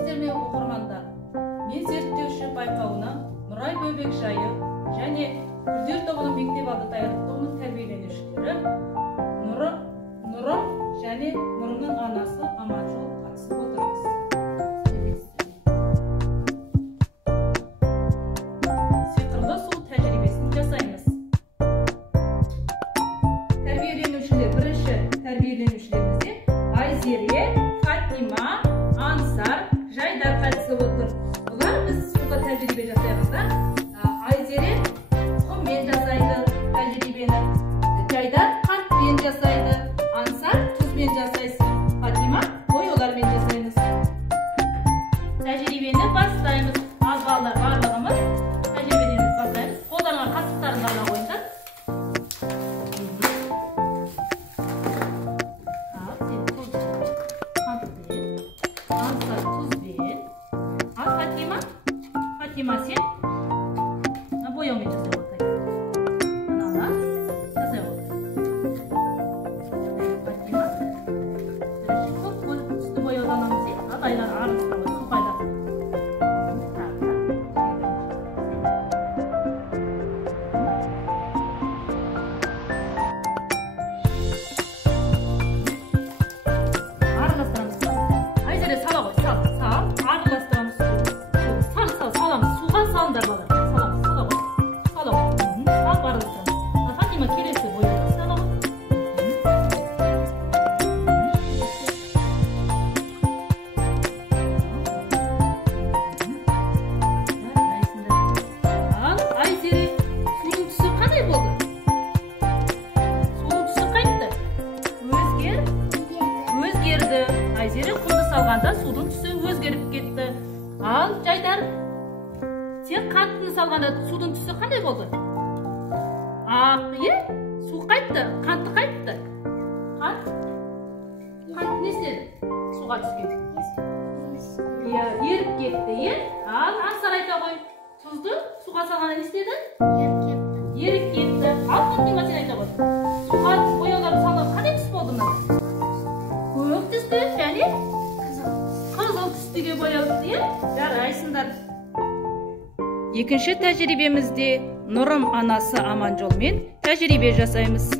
Армысыздар ме оқырмандар? Мен зерттеуші байқауына Нұрай Бөбекжайы және Күрдер тобының мектеп алды даярлық тобының тәрбиеленушілері Нұрым және Нұрымның анасы Аманжол қатысып отырмыз. Сиқырлы су тәжірибесін жасаймыз. Бірінші тәрбиеленушілерімізде Айзере, Фатима, Ансар, Жайдар қатысып отыр. Бұлар біз суда тәжірибе жасаймызда. Айзере құммен жасайды тәжірибені, Жайдар қантпен жасайды, Ансар тұзбен жасайсың, Фатима бояулармен жасаймыз. Тәжірибені бастаймыз. Аз балалар барлығымыз тәжірибені бастаймыз. Қолдарыңа қасықтарын ала қойыңдар. Фатима сен бояумен жасай отыр. Аналар жасай отыр. Фатима көп түсті бояуданамыз сен. Адайлар арысқа су пайдасы. Араластырамыз. Айзере сала ғой, сал. Араластырамыз. Саламдар балар, саламыз, сала ғой. Ал барылыстырамыз. Фатима келесі бояуды сала ғой. Ал Айзере, судың түсі қандай болды? Судың түсі қайтты? Өзгерді. Айзере құмды салғанда судың түсі өзгеріп кетті. Ал Жайдар, сен қантты салғанда судың түсі қандай болды? Ақ, су қайтты, қанты қайтты. Қант не істеді? Суға түскен. Еріп кетті, Ал Ансар айта ғой, тұзды суға салғанда не істеді? Еріп кетті. Ал Фатима сен айта ғой, суға бояуларды салғанда қандай түс болды мына? Көк түсті және қызыл түстіге боялды, Жарайсыңдар. Екінші тәжірибемізде Нұрым анасы Аманжолмен тәжірибе жасаймыз.